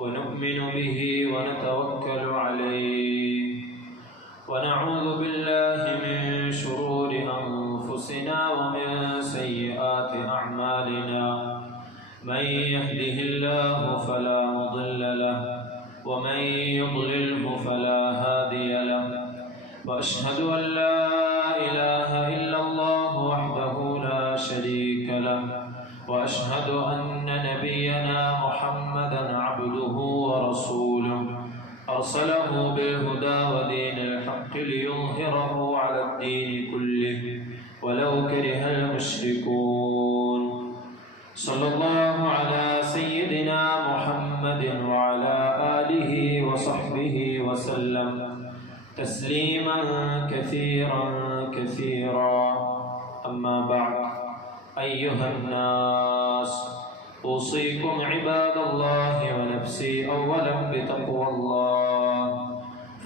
ونؤمن به ونتوكل عليه ونعوذ بالله من شرور أنفسنا ومن سيئات أعمالنا من يهده الله فلا مضل له ومن يضلله فلا هادي له وأشهد أن لا إله إلا الله وحده لا شريك له وأشهد أن نبينا محمدا عبده ورسوله أرسله بالهدى ودين الحق ليظهره على الدين كله ولو كره المشركون صلى الله على سيدنا محمد وعلى آله وصحبه وسلم تسليما كثيرا كثيرا أما بعد أيها الناس أوصيكم عباد الله ونفسي أولا بتقوى الله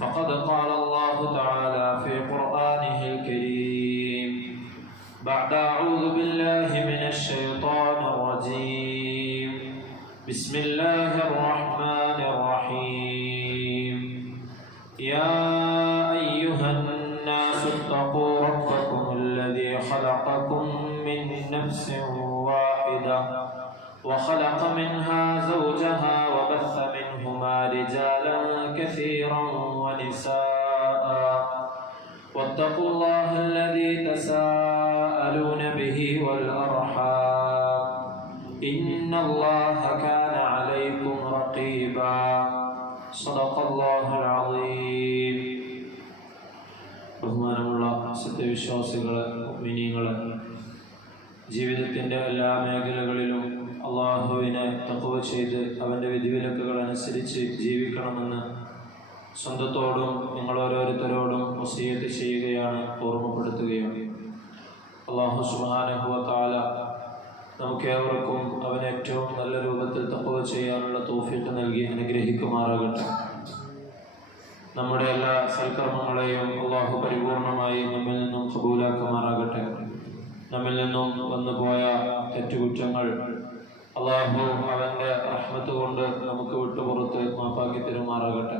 فقد قال الله تعالى في قرآنه الكريم بعد أعوذ بالله من الشيطان الرجيم بسم الله الرحمن الرحيم يا أيها الناس اتقوا ربكم الذي خلقكم من نفس واحدة وخلق منها زوجها وبث منهما رجالا كثيرا ونساء واتقوا الله الذي تساءلون به والأرحام إن الله كان عليكم رقيبا صدق الله العظيم. ബഹുമാനമുള്ള സത്യവിശ്വാസികളെ, മുഅ്മിനീങ്ങളെ, ജീവിതത്തിൻ്റെ എല്ലാ മേഖലകളിലും അള്ളാഹുവിനെ തഖ്വ ചെയ്ത് അവൻ്റെ വിധിവിലക്കുകൾ അനുസരിച്ച് ജീവിക്കണമെന്ന് സ്വന്തത്തോടും നിങ്ങൾ ഓരോരുത്തരോടും വസിയ്യത്ത് ചെയ്യുകയാണ്, ഓർമ്മപ്പെടുത്തുകയാണ്. അള്ളാഹു സുബ്ഹാനഹു വ തആല നമുക്കേവർക്കും അവൻ ഏറ്റവും നല്ല രൂപത്തിൽ തഖ്വ ചെയ്യാനുള്ള തൗഫീഖ് നൽകി അനുഗ്രഹിക്കുമാറാകട്ടെ. നമ്മുടെ എല്ലാ സൽക്കർമ്മങ്ങളെയും അള്ളാഹു പരിപൂർണമായി നമ്മിൽ നിന്നും ഖബൂലാക്കുമാറാകട്ടെ. നമ്മിൽ നിന്നും വന്നുപോയ തെറ്റുകുറ്റങ്ങൾ അള്ളാഹു അവൻ്റെ റഹ്മത്ത് കൊണ്ട് നമുക്ക് വിട്ടുപുറത്ത് മാപ്പാക്കി തരുമാറാകട്ടെ.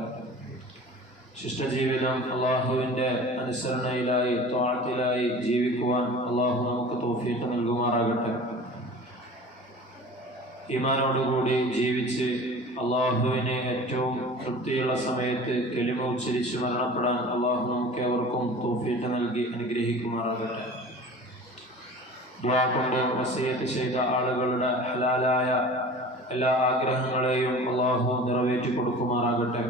ശിഷ്ടജീവിതം അള്ളാഹുവിൻ്റെ അനുസരണയിലായി ത്വാഅത്തിലായി ജീവിക്കുവാൻ അള്ളാഹു നമുക്ക് തൗഫീഖ് നൽകുമാറാകട്ടെ. ഈമാനോടുകൂടി ജീവിച്ച് അള്ളാഹുവിനെ ഏറ്റവും തൃപ്തിയുള്ള സമയത്ത് കലിമ ഉച്ചരിച്ച് മരണപ്പെടാൻ അള്ളാഹു നമുക്ക് ഏവർക്കും തൗഫീഖ് നൽകി അനുഗ്രഹിക്കുമാറാകട്ടെ. ദുആ കൊണ്ട് വസിയ്യത്ത് ചെയ്ത ആളുകളുടെ ഹലാലായ എല്ലാ ആഗ്രഹങ്ങളെയും അള്ളാഹു നിറവേറ്റി കൊടുക്കുമാറാകട്ടെ.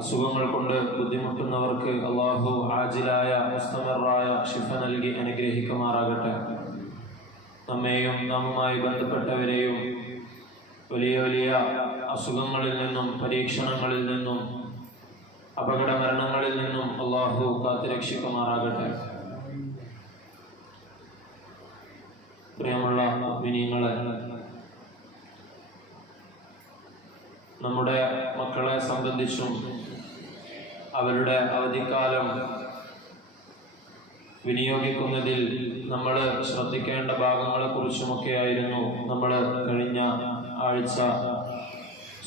അസുഖങ്ങൾ കൊണ്ട് ബുദ്ധിമുട്ടുന്നവർക്ക് അള്ളാഹു ആജിലായ മുസ്തമറായ ശിഫ നൽകി അനുഗ്രഹിക്കുമാറാകട്ടെ. നമ്മെയും നമ്മുമായി ബന്ധപ്പെട്ടവരെയും വലിയ വലിയ അസുഖങ്ങളിൽ നിന്നും പരീക്ഷണങ്ങളിൽ നിന്നും അപകട മരണങ്ങളിൽ നിന്നും അള്ളാഹു കാത്തുരക്ഷിക്കുമാറാകട്ടെ. പ്രിയമുള്ള മുഅ്മിനീങ്ങളെ, നമ്മുടെ മക്കളെ സംബന്ധിച്ചും അവരുടെ അവധിക്കാലം വിനിയോഗിക്കുന്നതിൽ നമ്മൾ ശ്രദ്ധിക്കേണ്ട ഭാഗങ്ങളെക്കുറിച്ചുമൊക്കെയായിരുന്നു നമ്മൾ കഴിഞ്ഞ ആഴ്ച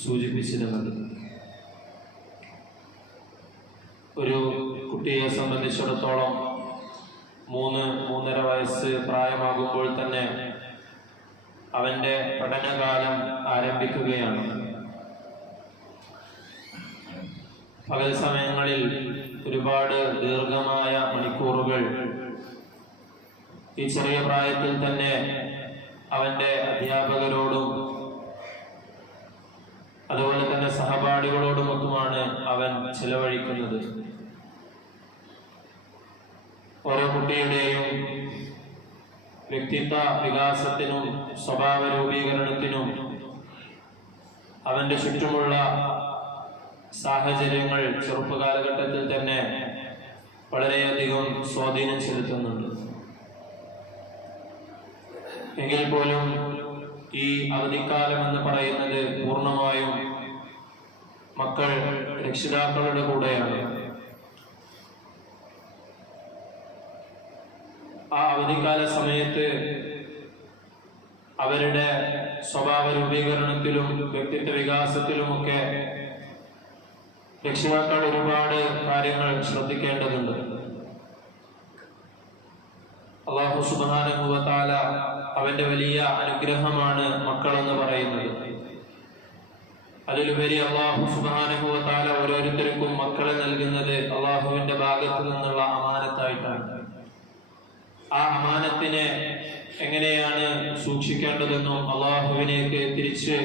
സൂചിപ്പിച്ചിരുന്നത്. ഒരു കുട്ടിയെ സംബന്ധിച്ചിടത്തോളം 3-3.5 വയസ്സ് പ്രായമാകുമ്പോൾ തന്നെ അവൻ്റെ പഠനകാലം ആരംഭിക്കുകയാണ്. പകൽ സമയങ്ങളിൽ ഒരുപാട് ദീർഘമായ മണിക്കൂറുകൾ ഈ ചെറിയ പ്രായത്തിൽ തന്നെ അവൻ്റെ അധ്യാപകരോടും അതുപോലെ തന്നെ സഹപാഠികളോടുമൊത്തുമാണ് അവൻ ചെലവഴിക്കുന്നത്. ഓരോ കുട്ടിയുടെയും വ്യക്തിത്വ വികാസത്തിനും സ്വഭാവ രൂപീകരണത്തിനും അവൻ്റെ ചുറ്റുമുള്ള സാഹചര്യങ്ങൾ ചെറുപ്പകാലഘട്ടത്തിൽ തന്നെ വളരെയധികം സ്വാധീനം ചെലുത്തുന്നുണ്ട്. എങ്കിൽ പോലും ഈ അവധിക്കാലം എന്ന് പറയുന്നത് പൂർണ്ണമായും മക്കൾ രക്ഷിതാക്കളുടെ കൂടെയാണ്. ആ അവധിക്കാല സമയത്ത് അവരുടെ സ്വഭാവ രൂപീകരണത്തിലും വ്യക്തിത്വ വികാസത്തിലുമൊക്കെ രക്ഷിതാക്കൾ ഒരുപാട് കാര്യങ്ങൾ ശ്രദ്ധിക്കേണ്ടതുണ്ട്. അല്ലാഹു സുബ്ഹാനഹു വ തആല അവന്റെ വലിയ അനുഗ്രഹമാണ് മക്കളെന്ന് പറയുന്നത്. അതിലുപരി അല്ലാഹു സുബ്ഹാനഹു വ തആല ഓരോരുത്തർക്കും മക്കളെ നൽകുന്നത് അല്ലാഹുവിന്റെ ഭാഗത്തു നിന്നുള്ള അമാനത്തായിട്ടാണ്. ആ അമാനത്തിനെ എങ്ങനെയാണ് സൂക്ഷിക്കേണ്ടതെന്നും അല്ലാഹുവിനേക്ക് തിരിച്ച്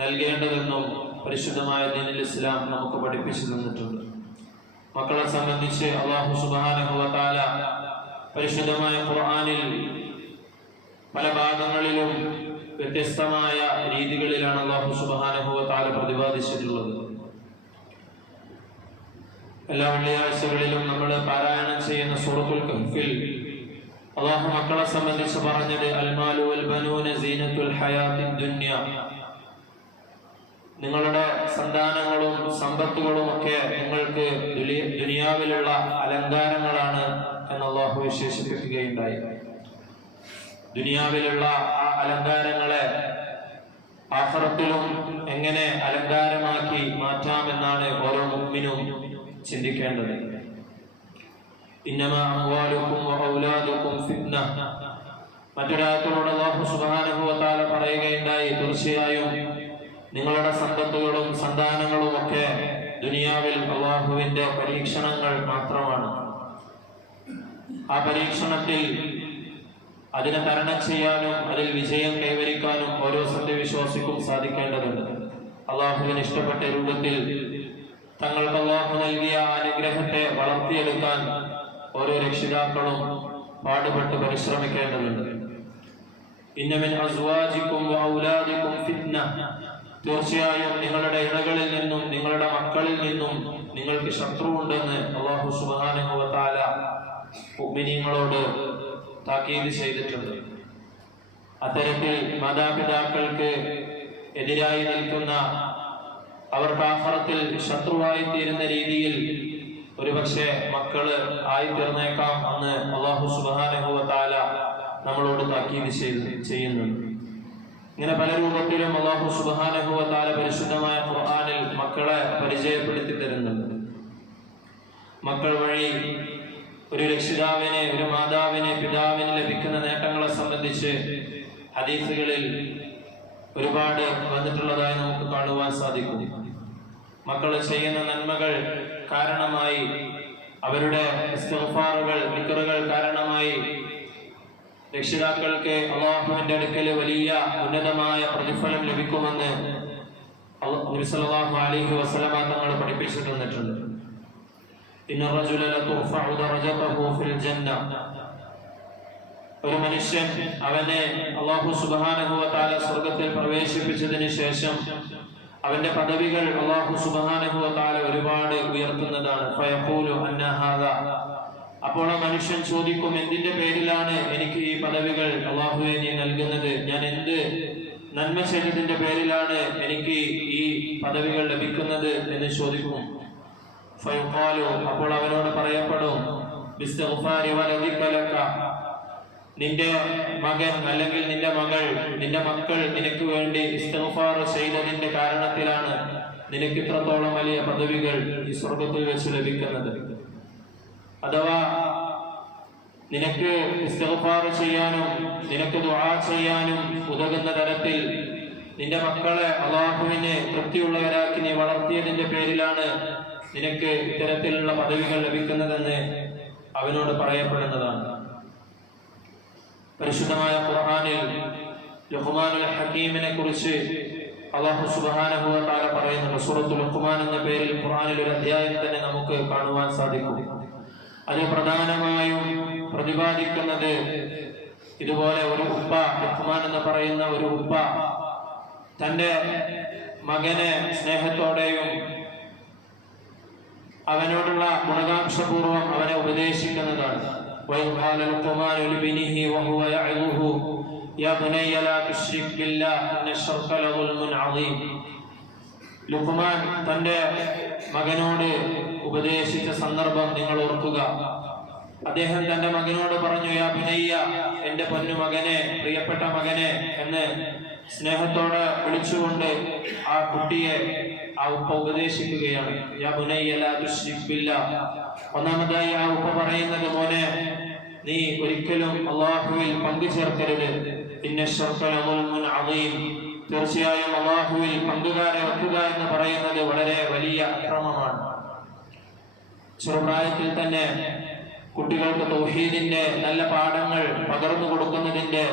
നൽകേണ്ടതെന്നും പരിശുദ്ധമായ ദീനുൽ ഇസ്ലാം നമുക്ക് പഠിപ്പിച്ചു തന്നിട്ടുണ്ട്. മക്കളെ സംബന്ധിച്ച് അല്ലാഹു സുബ്ഹാനഹു വ തആല പരിശുദ്ധമായ ഖുർആനിൽ പല ഭാഗങ്ങളിലും വ്യത്യസ്തമായ രീതികളിലാണ് അല്ലാഹു സുബ്ഹാനഹു വ തആല പ്രതിപാദിച്ചിട്ടുള്ളത്. എല്ലാ വെള്ളിയാഴ്ചകളിലും നമ്മൾ പാരായണം ചെയ്യുന്ന സൂറത്തുൽ കഹ്ഫിൽ അല്ലാഹു മക്കളെ സംബന്ധിച്ച് പറഞ്ഞത് അൽമാലു വൽ ബനൂന സീനത്തുൽ ഹയാത്തിദ് ദുനിയ, നിങ്ങളുടെ സന്താനങ്ങളും സമ്പത്തുകളും ഒക്കെ നിങ്ങൾക്ക് ദുനിയാവിലുള്ള അലങ്കാരങ്ങളാണ് എന്ന് അല്ലാഹു വിശേഷിപ്പിക്കുകയുണ്ടായി. ദുനിയാവിലുള്ള ആ അലങ്കാരങ്ങളെ ആഖിറത്തിലും എങ്ങനെ അലങ്കാരമാക്കി മാറ്റാമെന്നാണ് ഓരോ മുഅ്മിനും ചിന്തിക്കേണ്ടത്. ഇന്നമാ അംവാലുക്കും വഔലാദുക്കും ഫിത്ന. മറ്റൊരായത്തിലൂടെ അല്ലാഹു സുബ്ഹാനഹു വ തആല പറയുകയുണ്ടായി, തീർച്ചയായും നിങ്ങളുടെ സമ്പത്തുകളും സന്താനങ്ങളും ഒക്കെ ദുനിയാവിൽ അല്ലാഹുവിന്റെ പരീക്ഷണങ്ങൾ മാത്രമാണ്. ആ പരീക്ഷണത്തിൽ അതിനെ തരണം ചെയ്യാനും അതിൽ വിജയം കൈവരിക്കാനും ഓരോ സത്യവിശ്വാസിക്കും സാധിക്കേണ്ടതുണ്ട്. അല്ലാഹുവിന് ഇഷ്ടപ്പെട്ട രൂപത്തിൽ തങ്ങൾക്ക് അല്ലാഹു നൽകിയ അനുഗ്രഹത്തെ വളർത്തിയെടുക്കാൻ ഓരോ രക്ഷിതാക്കളും പാടുപെട്ട് പരിശ്രമിക്കേണ്ടതുണ്ട്. ഇന്ന മിൻ അസ്വാജിക്കും വഔലാദിക്കും ഫിത്ന. തീർച്ചയായും നിങ്ങളുടെ ഇണകളിൽ നിന്നും നിങ്ങളുടെ മക്കളിൽ നിന്നും നിങ്ങൾക്ക് ശത്രുവുണ്ടെന്ന് അല്ലാഹു സുബ്ഹാനഹു വ തആല മുഅ്മിനീങ്ങളോട് താക്കീത് ചെയ്തിട്ടുണ്ട്. അത്തരത്തിൽ മാതാപിതാക്കൾക്ക് എതിരായി നിൽക്കുന്ന, അവർക്ക് ആഖിറത്തിൽ ശത്രുവായി തീരുന്ന രീതിയിൽ ഒരുപക്ഷെ മക്കള് ആയിത്തീർന്നേക്കാം എന്ന് അല്ലാഹു സുബ്ഹാനഹു വ തആല നമ്മളോട് താക്കീത് ചെയ്യുന്നുണ്ട്. ഇങ്ങനെ പല രൂപത്തിലും അല്ലാഹു സുബ്ഹാനഹു വ തആല പരിശുദ്ധമായ ഖുർആനിൽ മക്കളെ പരിചയപ്പെടുത്തി തരുന്നുണ്ട്. മക്കൾ വഴി ഒരു രക്ഷിതാവിന്, ഒരു മാതാവിന്, പിതാവിന് ലഭിക്കുന്ന നേട്ടങ്ങളെ സംബന്ധിച്ച് ഹദീസുകളിൽ ഒരുപാട് വന്നിട്ടുള്ളതായി നമുക്ക് കാണുവാൻ സാധിക്കും. മക്കൾ ചെയ്യുന്ന നന്മകൾ കാരണമായി, അവരുടെ ഇസ്തിഗ്ഫാറുകൾ, ദിക്റുകൾ കാരണമായി രക്ഷിതാക്കൾക്ക് അല്ലാഹുവിന്റെ അടുക്കൽ വലിയ ഉന്നതമായ പ്രതിഫലം ലഭിക്കുമെന്ന് നബി സല്ലല്ലാഹു അലൈഹി വസല്ലമ തങ്ങൾ പഠിപ്പിച്ചു തന്നിട്ടുണ്ട്. ഇന്ന റജുല ലതുർഫഉ ദറജതുഹു ഫിൽ ജന്ന. ഒരു മനുഷ്യൻ, അവനെ അല്ലാഹു സുബ്ഹാനഹു വ തആല സ്വർഗ്ഗത്തിൽ പ്രവേശിപ്പിച്ചതിന് ശേഷം അവന്റെ പദവികൾ അല്ലാഹു സുബ്ഹാനഹു വ തആല ഒരുപാട് ഉയർത്തുന്നതാണ്. ഫയഖൂലു അന്ന ഹാദാ. അപ്പോൾ ആ മനുഷ്യൻ ചോദിക്കും, എന്തിന്റെ പേരിലാണ് എനിക്ക് ഈ പദവികൾ അല്ലാഹുവേ നീ നൽകുന്നത്? ഞാൻ എന്ത് നന്മ ചെയ്തതിന്റെ പേരിലാണ് എനിക്ക് ഈ പദവികൾ ലഭിക്കുന്നത് എന്ന് ചോദിക്കും. ഫയഖാലു. അപ്പോൾ അവനോട് പറയപ്പെടും, ബിസ്തിഗ്ഫാരി വലദിക ലക. നിന്റെ മകൻ അല്ലെങ്കിൽ നിന്റെ മകൾ, നിന്റെ മക്കൾ നിനക്ക് വേണ്ടി ഇസ്തിഗ്ഫാർ ചെയ്തതിന്റെ കാരണത്തിലാണ് നിനക്ക് ഇത്രത്തോളം വലിയ പദവികൾ ഈ സ്വർഗ്ഗത്തിൽ വെച്ച് ലഭിക്കുന്നത്. അഥവാ നിനക്ക് ഇസ്തിഗ്ഫാർ ചെയ്യാനും നിനക്ക് ദുആ ചെയ്യാനും ഉതകുന്ന തരത്തിൽ നിന്റെ മക്കളെ അല്ലാഹുവിനെ തൃപ്തിയുള്ളവരാക്കി നീ വളർത്തിയതിന്റെ പേരിലാണ് നിനക്ക് ഇത്തരത്തിലുള്ള പദവികൾ ലഭിക്കുന്നതെന്ന് അവനോട് പറയപ്പെടുന്നതാണ്. പരിശുദ്ധമായ ഖുർആനിൽ ലുഖ്മാനുൽ ഹകീമിനെ കുറിച്ച് അല്ലാഹു സുബ്ഹാനഹു വ തആല പറയുന്നുണ്ട്. സൂറത്തുൽ ലുഖ്മാൻ എന്ന പേരിൽ ഖുർആനിൽ ഒരു അധ്യായം തന്നെ നമുക്ക് കാണുവാൻ സാധിക്കും. അത് പ്രധാനമായും പ്രതിപാദിക്കുന്നത് ഇതുപോലെ ഒരു ഉപ്പ, ലുഖ്മാൻ എന്ന് പറയുന്ന ഒരു ഉപ്പ തന്റെ മകനെ സ്നേഹത്തോടെയും അവനോടുള്ള ഗുണകാംക്ഷപൂർവം അവനെ ഉപദേശിക്കുന്നതാണ്. ലുഖ്മാൻ തന്റെ മകനോട് ഉപദേശിച്ച സന്ദർഭം നിങ്ങൾ ഓർക്കുക. അദ്ദേഹം തന്റെ മകനോട് പറഞ്ഞു, യാ ബുനയ്യ, എന്റെ പൊന്നു മകനെ, പ്രിയപ്പെട്ട മകനെ എന്ന് സ്നേഹത്തോടെ വിളിച്ചുകൊണ്ട് ആ കുട്ടിയെ ആ ഉപ്പ ഉപദേശിക്കുകയാണ്. യാ ബുനയ്യ ലാ തുശ്രിക് ബില്ലാഹ്. ഒന്നാമതായി ആ ഉപ്പ പറയുന്നത്, മോനെ, നീ ഒരിക്കലും അല്ലാഹുവിൽ പങ്കു ചേർക്കരുത്. ഇന്ന ശർക ലദുൽമുൻ അദീം. തീർച്ചയായും അല്ലാഹുവിൽ പങ്കുകാരെ വെക്കുക എന്ന് പറയുന്നത് വളരെ വലിയ അക്രമമാണ്. ചെറുപ്രായത്തിൽ തന്നെ കുട്ടികൾക്ക് തൗഹീദിന്റെ നല്ല പാഠങ്ങൾ പകർന്നു കൊടുക്കുന്നതിന്റെ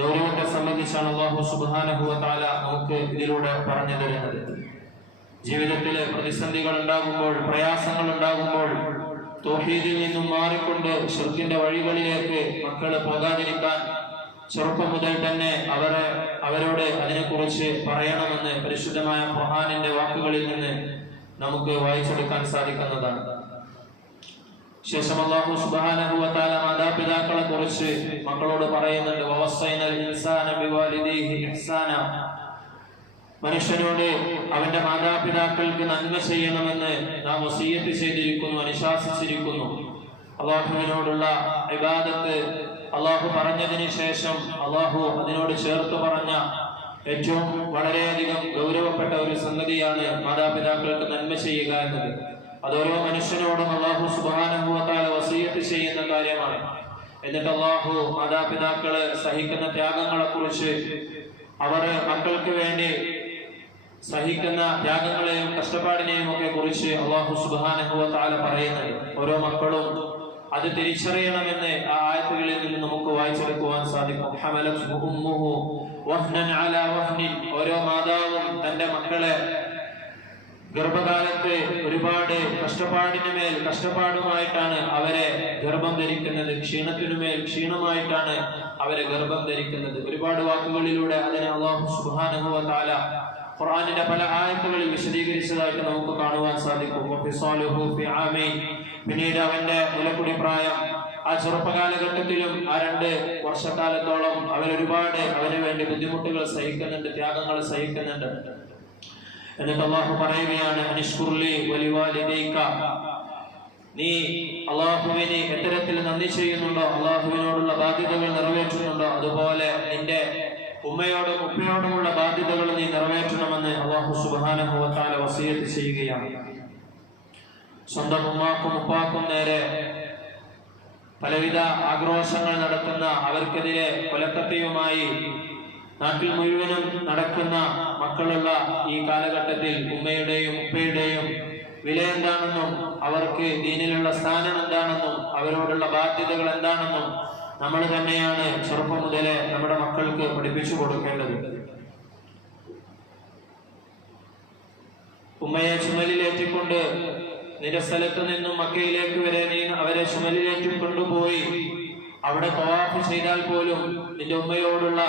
ഗൗരവത്തെ സംബന്ധിച്ചാണ് അല്ലാഹു സുബ്ഹാനഹു വ തആല നമുക്ക് ഇതിലൂടെ പറഞ്ഞു തരുന്നത്. ജീവിതത്തിൽ പ്രതിസന്ധികൾ ഉണ്ടാകുമ്പോൾ, പ്രയാസങ്ങൾ ഉണ്ടാകുമ്പോൾ തൗഹീദിൽ നിന്നും മാറിക്കൊണ്ട് ശിർക്കിന്റെ വഴികളിലേക്ക് മക്കള് പോകാതിരിക്കാൻ ചെറുപ്പം മുതൽ തന്നെ അവരോട് അതിനെക്കുറിച്ച് പറയണമെന്ന് പരിശുദ്ധമായ ഖുർആനിന്റെ വാക്കുകളിൽ നിന്ന് നമുക്ക് വായിച്ചെടുക്കാൻ സാധിക്കുന്നതാണ്. ശേഷം അല്ലാഹു സുബ്ഹാനഹു വ തആല മാതാപിതാക്കളെ കുറിച്ച് മക്കളോട് പറയുന്നുണ്ട്, വവസ്സൈനൽ ഇൻസാന ബിവാലിദൈഹി ഇഹ്സാന. മനുഷ്യനോട് അവന്റെ മാതാപിതാക്കൾക്ക് നന്മ ചെയ്യണമെന്ന് നാം വസിയ്യത്ത് ചെയ്തിരിക്കുന്നു, അനുശാസിച്ചിരിക്കുന്നു. അല്ലാഹുവിനോടുള്ള ഇബാദത്ത് അല്ലാഹു പറഞ്ഞതിന് ശേഷം അല്ലാഹു അതിനോട് ചേർത്ത് പറഞ്ഞ ഏറ്റവും വളരെയധികം ഗൗരവപ്പെട്ട ഒരു സംഗതിയാണ് മാതാപിതാക്കൾക്ക് നന്മ ചെയ്യുക എന്നത്. അതോരോ മനുഷ്യനോടും അല്ലാഹു സുബ്ഹാനഹു വ തആല വസിയ്യത്ത് ചെയ്യുന്ന കാര്യമാണ്. എന്നിട്ട് അല്ലാഹു മാതാപിതാക്കള് സഹിക്കുന്ന ത്യാഗങ്ങളെ കുറിച്ച്, അവർ മക്കൾക്ക് വേണ്ടി സഹിക്കുന്ന ത്യാഗങ്ങളെയും കഷ്ടപ്പാടിനെയും ഒക്കെ കുറിച്ച് അല്ലാഹു സുബ്ഹാനഹു വ തആല പറയുന്നത്. ഓരോ മക്കളും അത് തിരിച്ചറിയണമെന്ന് ആ ആയത്തുകളിൽ നിന്ന് നമുക്ക് വായിച്ചെടുക്കുവാൻ സാധിക്കും. ഹമലത്ഹു ഉമ്മുഹു വഹ്നൻ അലാ വഹ്നിൻ. ഓരോ മാതാവും തന്റെ മക്കളെ ഗർഭകാലത്ത് ഒരുപാട് കഷ്ടപ്പാടിനുമേൽ കഷ്ടപ്പാടുമായിട്ടാണ് അവരെ ഗർഭം ധരിക്കുന്നത്. ക്ഷീണത്തിനുമേൽ ക്ഷീണമായിട്ടാണ് അവരെ ഗർഭം ധരിക്കുന്നത്. ഒരുപാട് വാക്കുകളിലൂടെ അതിനെ അല്ലാഹു സുബ്ഹാനഹു വ തആല ഖുർആനിന്റെ പല ആയത്തുകളിൽ വിശദീകരിച്ചതായിട്ട് നമുക്ക് കാണുവാൻ സാധിക്കും. വഫിസാലുഹു ഫി ആമൈൻ. പിന്നീട് അവന്റെ മുലക്കുടി പ്രായം, ആ ചെറുപ്പകാലഘട്ടത്തിലും ആ 2 വർഷക്കാലത്തോളം അവരൊരുപാട് അവന് വേണ്ടി ബുദ്ധിമുട്ടുകൾ സഹിക്കുന്നുണ്ട്, ത്യാഗങ്ങൾ സഹിക്കുന്നുണ്ട്. എന്നിട്ട് അല്ലാഹു പറയുകയാണ്, അനിഷ്കുർലി വലിവാലിദൈക. നീ അല്ലാഹുവിന് എത്തരത്തിൽ നന്ദി ചെയ്യുന്നുണ്ടോ, അല്ലാഹുവിനോടുള്ള ബാധ്യതകൾ നിറവേറ്റുന്നുണ്ടോ, അതുപോലെ നിന്റെ ഉമ്മയോടും ഉപ്പയോടുമുള്ള ബാധ്യതകൾ നീ നിറവേറ്റണമെന്ന് അല്ലാഹു സുബ്ഹാനഹു വ തആല വസിയ്യത്ത് ചെയ്യുകയാണ്. സ്വന്തം ഉമ്മാക്കും ഉപ്പാക്കും നേരെ പലവിധ ആക്രോശങ്ങൾ നടത്തുന്ന, അവർക്കെതിരെ കൊലക്കത്തിയുമായി നാട്ടിൽ മുഴുവനും നടക്കുന്ന മക്കളുള്ള ഈ കാലഘട്ടത്തിൽ ഉമ്മയുടെയും ഉപ്പയുടെയും വില എന്താണെന്നും അവർക്ക് ദീനിലുള്ള സ്ഥാനം എന്താണെന്നും അവരോടുള്ള ബാധ്യതകൾ എന്താണെന്നും നമ്മൾ തന്നെയാണ് ചെറുപ്പം മുതലേ നമ്മുടെ മക്കൾക്ക് പഠിപ്പിച്ചു കൊടുക്കേണ്ടത്. ഉമ്മയെ ചുമലിലേറ്റിക്കൊണ്ട് നിന്റെ സ്ഥലത്ത് നിന്നും മക്കയിലേക്ക് വരെ നീ അവരെ ചുമലിലേറ്റി കൊണ്ടുപോയി അവിടെ തവാഫ് ചെയ്താൽ പോലും നിന്റെ ഉമ്മയോടുള്ള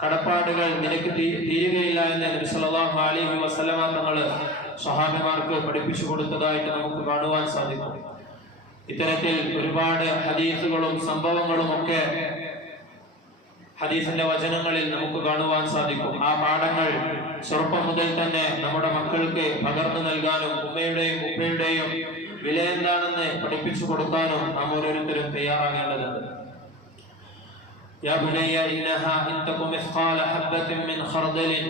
കടപ്പാടുകൾ നിനക്ക് തീരുകയില്ല എന്ന് നബി സല്ലല്ലാഹു അലൈഹി വസല്ലമ തങ്ങൾ സ്വഹാബിമാർക്ക് പഠിപ്പിച്ചു കൊടുത്തതായിട്ട് നമുക്ക് കാണുവാൻ സാധിക്കും. ഇത്തരത്തിൽ ഒരുപാട് ഹദീസുകളും സംഭവങ്ങളും ഒക്കെ ഹദീസിന്റെ വചനങ്ങളിൽ നമുക്ക് കാണുവാൻ സാധിക്കും. ആ പാഠങ്ങൾ ചെറുപ്പം മുതൽ തന്നെ നമ്മുടെ മക്കൾക്ക് പകർന്നു നൽകാനും ഉമ്മയുടെയും ഉപ്പയുടെയും വില എന്താണെന്ന് പഠിപ്പിച്ചു കൊടുക്കാനും നാം ഓരോരുത്തരും തയ്യാറാകേണ്ടതുണ്ട്. യാ ബുനയ്യ ഇന്നഹാ ഇൻ തകു മിസ്ഖാല ഹബ്ബത്തിൻ മിൻ ഖർദലിൻ.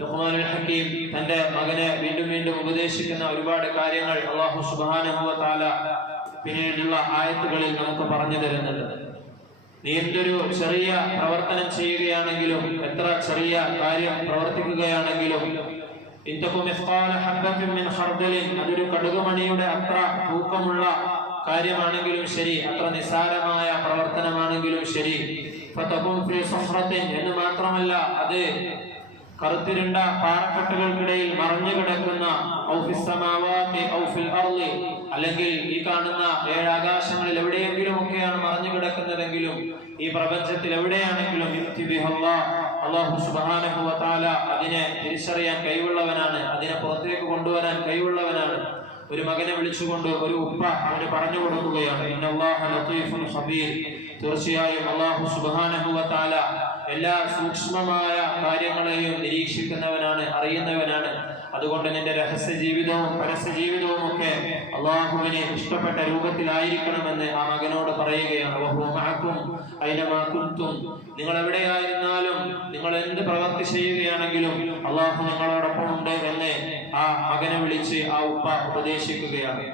ലുഖ്മാനുൽ ഹകീം തന്റെ മകനെ വീണ്ടും വീണ്ടും ഉപദേശിക്കുന്ന ഒരുപാട് കാര്യങ്ങൾ അല്ലാഹു സുബ്ഹാനഹു വ തആല പിന്നീടുള്ള ആയത്തുകളിൽ നമുക്ക് പറഞ്ഞു തരുന്നുണ്ട്. നീ എന്തൊരു ചെറിയ പ്രവർത്തനം ചെയ്യുകയാണെങ്കിലും, എത്ര ചെറിയ കാര്യം പ്രവർത്തിക്കുകയാണെങ്കിലും, ഇൻ തകു മിസ്ഖാല ഹബ്ബത്തിൻ മിൻ ഖർദലിൻ, അതൊരു കടുകുമണിയുടെ അത്ര തൂക്കമുള്ള കാര്യമാണെങ്കിലും ശരി, അത്ര നിസ്സാരമായ പ്രവർത്തനമാണെങ്കിലും ശരി, ഫതകുൻ ഫീ സഖറത്തിൻ, എന്ന് മാത്രമല്ല അത് കറുത്തിരുണ്ട പാറക്കെട്ടുകൾക്കിടയിൽ മറഞ്ഞു കിടക്കുന്ന, ഔ ഫിസ് സമാവാതി ഔ ഫിൽ അർളി, അല്ലെങ്കിൽ ഈ കാണുന്ന 7 ആകാശങ്ങളിൽ എവിടെയെങ്കിലും ഒക്കെയാണ് മറഞ്ഞു കിടക്കുന്നതെങ്കിലും ഈ പ്രപഞ്ചത്തിൽ എവിടെയാണെങ്കിലും അല്ലാഹു സുബ്ഹാനഹു വ തആല അതിനെ തിരിച്ചറിയാൻ കഴിവുള്ളവനാണ്, അതിനെ പുറത്തേക്ക് കൊണ്ടുവരാൻ കഴിവുള്ളവനാണ്. ഒരു മകനെ വിളിച്ചുകൊണ്ട് ഒരു ഉപ്പ അവന് പറഞ്ഞു കൊടുക്കുകയാണ്, ഇന്നല്ലാഹ ലതീഫുൻ ഖബീർ. തീർച്ചയായും അല്ലാഹു സുബ്ഹാനഹു വ തആല എല്ലാ സൂക്ഷ്മമായ കാര്യങ്ങളെയും നിരീക്ഷിക്കുന്നവനാണ്, അറിയുന്നവനാണ്. അതുകൊണ്ട് നിന്റെ രഹസ്യ ജീവിതവും പരസ്യ ജീവിതവും ഒക്കെ അള്ളാഹുവിനെ ഇഷ്ടപ്പെട്ട രൂപത്തിലായിരിക്കണമെന്ന് ആ മകനോട് പറയുകയാണ്. വഹുവ മഅക്കും ഐനമാ കുൻതും, നിങ്ങൾ എവിടെയായിരുന്നാലും നിങ്ങൾ എന്ത് പ്രവൃത്തി ചെയ്യുകയാണെങ്കിലും അള്ളാഹു നിങ്ങളോടൊപ്പം ഉണ്ട് എന്ന് ആ മകനെ വിളിച്ച് ആ ഉപ്പ ഉപദേശിക്കുകയാണ്.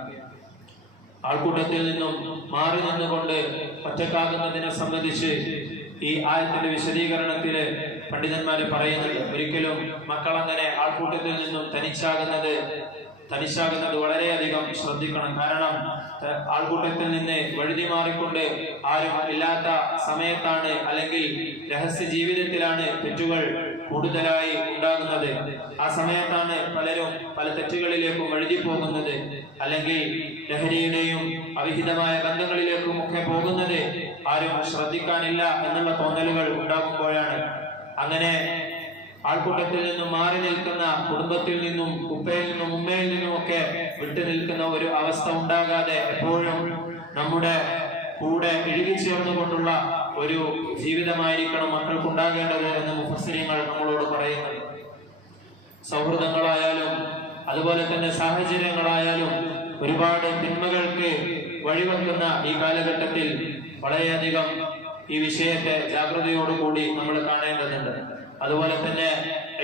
ആൾക്കൂട്ടത്തിൽ നിന്നും മാറി നിന്നുകൊണ്ട് ഒറ്റക്കാകുന്നതിനെ സംബന്ധിച്ച് ഈ ആയത്തിന്റെ വിശദീകരണത്തില് പണ്ഡിതന്മാര് പറയുന്നുണ്ട്, ഒരിക്കലും മക്കൾ അങ്ങനെ ആൾക്കൂട്ടത്തിൽ നിന്നും തനിച്ചാകുന്നത് വളരെയധികം ശ്രദ്ധിക്കണം. കാരണം ആൾക്കൂട്ടത്തിൽ നിന്ന് വഴുതി മാറിക്കൊണ്ട് ആരും ഇല്ലാത്ത സമയത്താണ്, അല്ലെങ്കിൽ രഹസ്യ ജീവിതത്തിലാണ് തെറ്റുകൾ കൂടുതലായി ഉണ്ടാകുന്നത്. ആ സമയത്താണ് പലരും പല തെറ്റുകളിലേക്കും വഴുതി പോകുന്നത്, അല്ലെങ്കിൽ ലഹരിയുടെയും അവിഹിതമായ ബന്ധങ്ങളിലേക്കും ഒക്കെ പോകുന്നത് ആരും ശ്രദ്ധിക്കാനില്ല എന്നുള്ള തോന്നലുകൾ ഉണ്ടാകുമ്പോഴാണ്. അങ്ങനെ ആൾക്കൂട്ടത്തിൽ നിന്നും മാറി നിൽക്കുന്ന, കുടുംബത്തിൽ നിന്നും ഉപ്പയിൽ നിന്നും ഉമ്മയിൽ നിന്നും ഒക്കെ വിട്ടു നിൽക്കുന്ന ഒരു അവസ്ഥ ഉണ്ടാകാതെ എപ്പോഴും നമ്മുടെ കൂടെ ഇഴുകിച്ചേർന്നുകൊണ്ടുള്ള ഒരു ജീവിതമായിരിക്കണം മക്കൾക്കുണ്ടാകേണ്ടത് എന്ന് മുഫസ്സിരിങ്ങൾ നമ്മളോട് പറയുന്നത്. സൗഹൃദങ്ങളായാലും അതുപോലെ തന്നെ സാഹചര്യങ്ങളായാലും ഒരുപാട് തിന്മകൾക്ക് വഴിവെക്കുന്ന ഈ കാലഘട്ടത്തിൽ വളരെയധികം ഈ വിഷയത്തെ ജാഗ്രതയോടുകൂടി നമ്മൾ കാണേണ്ടതുണ്ട്. അതുപോലെ തന്നെ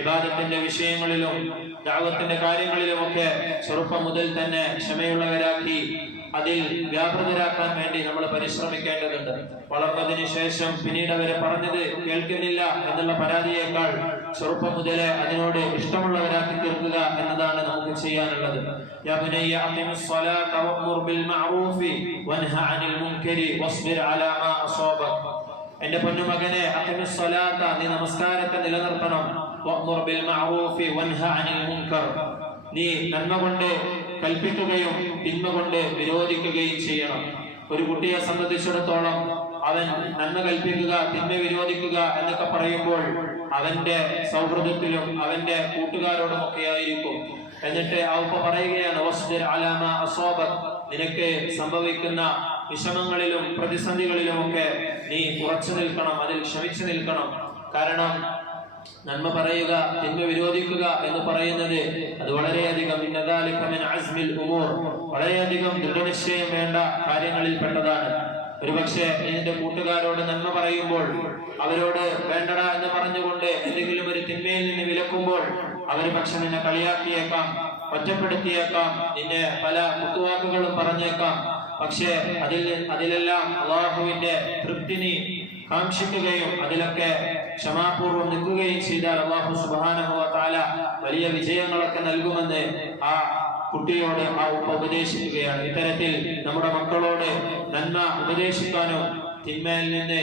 ഇബാദത്തിന്റെ വിഷയങ്ങളിലും ദഅവത്തിന്റെ കാര്യങ്ങളിലുമൊക്കെ ചെറുപ്പം മുതൽ തന്നെ ക്ഷമയുള്ളവരാക്കി അതിൽ വ്യാപൃതരാക്കാൻ വേണ്ടി നമ്മൾ പരിശ്രമിക്കേണ്ടതുണ്ട്. വളർന്നതിന് ശേഷം പിന്നീട് അവരെ പറഞ്ഞത് കേൾക്കുന്നില്ല എന്നുള്ള പരാതിയേക്കാൾ ചെറുപ്പം മുതലേ അതിനോട് ഇഷ്ടമുള്ളവരാക്കി തീർക്കുക എന്നതാണ് നമുക്ക് ചെയ്യാനുള്ളത്. യാ ബുനയ്യ അഖിമിസ് സ്വലാത വഅ്മുർ ബിൽ മഅറൂഫി വൻഹ അനിൽ മുൻകരി വസ്ബിർ അലാ മാ അസാബക. എന്റെ പൊന്നുമകനെ, അഖിമിസ് സ്വലാത, നീ നമസ്കാരത്തെ നിലനിർത്തണം. വഅ്മുർ ബിൽ മഅറൂഫി വൻഹ അനിൽ മുൻകർ, നീ നന്മ കൊണ്ട് കൽപ്പിക്കുകയും തിന്മ കൊണ്ട് വിരോധിക്കുകയും ചെയ്യണം. ഒരു കുട്ടിയെ സംബന്ധിച്ചിടത്തോളം അവൻ നന്മ കൽപ്പിക്കുക തിന്മ വിരോധിക്കുക എന്നൊക്കെ പറയുമ്പോൾ അവന്റെ സൗഹൃദത്തിലും അവന്റെ കൂട്ടുകാരോടും ഒക്കെ ആയിരിക്കും. എന്നിട്ട് ആ ഉപ്പ പറയുകയാണ്, വസ്ബിർ അലാ മാ അസാബക, നിനക്ക് സംഭവിക്കുന്ന വിഷമങ്ങളിലും പ്രതിസന്ധികളിലും ഒക്കെ നീ ഉറച്ചു നിൽക്കണം, അതിൽ ക്ഷമിച്ചു നിൽക്കണം. കാരണം നന്മ പറയുക തിന്മ വിരോധിക്കുക എന്ന് പറയുന്നത് അത് വളരെയധികം വളരെയധികം ദൃഢനിശ്ചയം വേണ്ട കാര്യങ്ങളിൽ പെട്ടതാണ്. ഒരുപക്ഷെ നിന്റെ കൂട്ടുകാരോട് നന്മ പറയുമ്പോൾ അവരോട് വേണ്ടടാ എന്ന് പറഞ്ഞുകൊണ്ട് എന്തെങ്കിലും ഒരു തിന്മയിൽ നിന്ന് വിലക്കുമ്പോൾ അവർ പക്ഷെ നിന്നെ കളിയാക്കിയേക്കാം, ഒറ്റപ്പെടുത്തിയേക്കാം, നിന്നെ പല കുത്തുവാക്കുകളും പറഞ്ഞേക്കാം. പക്ഷേ അതിലെല്ലാം അല്ലാഹുവിന്റെ തൃപ്തി നീ കാക്ഷിക്കുകയും അതിലൊക്കെ ക്ഷമാപൂർവ്വം നിൽക്കുകയും ചെയ്താൽ അല്ലാഹു സുബ്ഹാനഹു വ തആല വലിയ വിജയങ്ങളൊക്കെ നൽകുമെന്ന് ആ കുട്ടിയോട് ആ ഉപ്പ ഉപദേശിക്കുകയാണ്. ഇത്തരത്തിൽ നമ്മുടെ മക്കളോട് നന്മ ഉപദേശിക്കാനും തിന്മയിൽ നിന്ന്